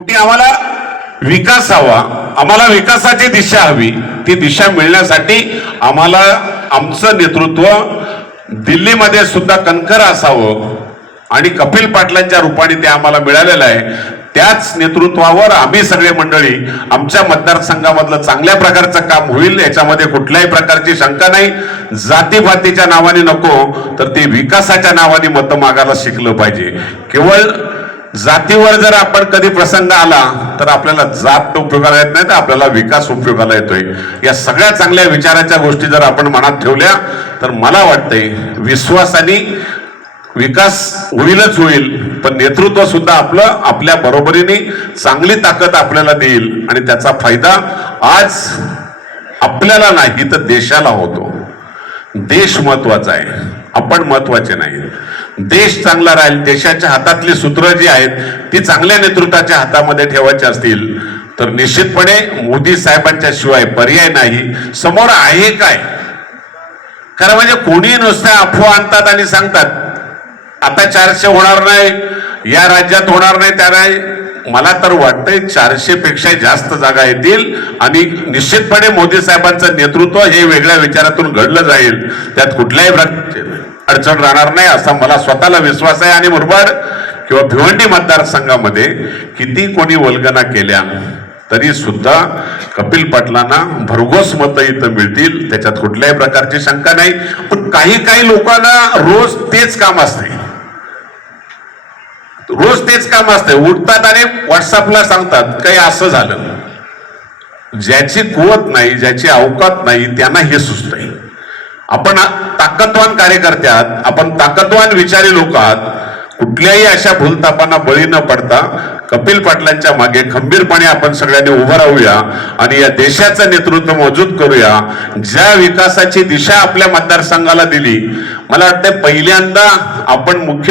आम्हाला विकास हवा आम्हाला विकासाची दिशा हवी. ती दिशा मिळण्यासाठी आम्हाला आमचं नेतृत्व दिल्लीमध्ये सुद्धा कणखर असावं आणि कपिल पाटलांच्या रूपाने ते आम्हाला मिळालेलं आहे. त्याच नेतृत्वावर आम्ही सगळे मंडळी आमच्या मतदारसंघामधलं चांगल्या प्रकारचं काम होईल याच्यामध्ये कुठल्याही प्रकारची शंका नाही. जातीपातीच्या नावाने नको तर ते विकासाच्या नावाने मतं मागायला शिकलं पाहिजे. केवळ जातीवर जर आपण कधी प्रसंग आला तर आपल्याला जात उपयोगाला येत नाही तर आपल्याला विकास उपयोगाला येतोय. या सगळ्या चांगल्या विचाराच्या गोष्टी जर आपण मनात ठेवल्या तर मला वाटतंय विश्वासाने विकास होईलच होईल पण नेतृत्व सुद्धा आपलं आपल्या बरोबरीने चांगली ताकद आपल्याला देईल. आणि त्याचा फायदा आज आपल्याला नाही तर देशाला होतो. देश महत्त्वाचा आहे. आपण महत्त्वाचे नाही. देश चांगला राहील देशाच्या हातातली सूत्र जी आहेत ती चांगल्या नेतृत्वाच्या हातामध्ये ठेवायची असतील तर निश्चितपणे मोदी साहेबांच्या शिवाय पर्याय नाही. समोर आहे काय? खरं म्हणजे कोणी नुसत्या अफवा आणतात आणि सांगतात आता चारशे होणार नाही या राज्यात होणार नाही त्या नाही. मला तर वाटतंय चारशे पेक्षा जास्त जागा येतील आणि निश्चितपणे मोदी साहेबांचं नेतृत्व हे वेगळ्या विचारातून घडलं जाईल. त्यात कुठल्याही प्रकारची अडचण राहणार नाही असा मला स्वतःला विश्वास आहे आणि मुरबाड किंवा भिवंडी मतदारसंघामध्ये किती कोणी वल्गना केल्या तरी सुद्धा कपिल पाटलांना भरघोस मतं इथं मिळतील. त्याच्यात कुठल्याही प्रकारची शंका नाही. पण काही काही लोकांना रोज तेच काम असते. रोज तेच काम असते. उठतात आणि व्हॉट्सअपला सांगतात काही असं झालं. ज्याची कुवत नाही ज्याची अवकात नाही त्यांना हे सुचत आहे आपण ताकदवान कार्यकर्ते आहात आपण ताकदवान विचारी लोक आहात कुठल्याही अशा भूलतापांना बळी न पडता कपिल पाटलांच्या मागे खंबीरपणे आपण सगळ्यांनी उभं राहूया आणि या देशाचं नेतृत्व मजबूत करूया. ज्या विकासाची दिशा आपल्या मतदारसंघाला दिली मला वाटतं पहिल्यांदा आपण मुख्य